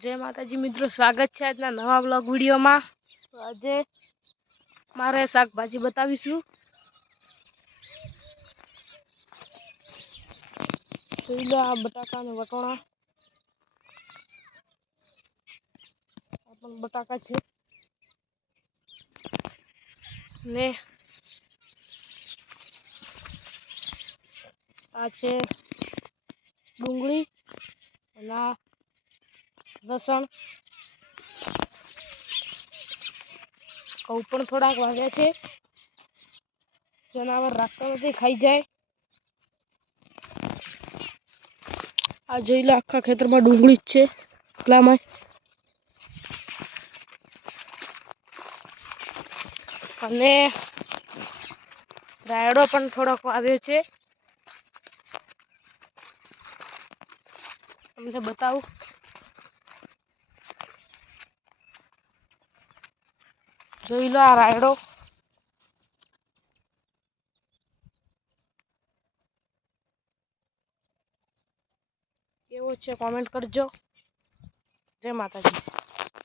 જય માતાજી મિત્રો, સ્વાગત છે આજના નવા બ્લોગ વિડીયોમાં. આજે મારે શાકભાજી બતાવીશું. આ બટાકા અને વટોણા. પણ બટાકા છે. ને આ છે ડુંગળી અને લસણ ઘઉં પણ થોડાક વાગ્યા છે. જનાવર રાખતા નથી, ખાઈ જાય. આ જોઈ લો, આખા ખેતરમાં ડુંગળી જ છે એટલામાં અને રાયડો પણ થોડોક આવ્યો છે. તમને બતાવું. જોઈ લો આ રાયડો. કેવો છે? કોમેન્ટ કરજો. જય માતાજી.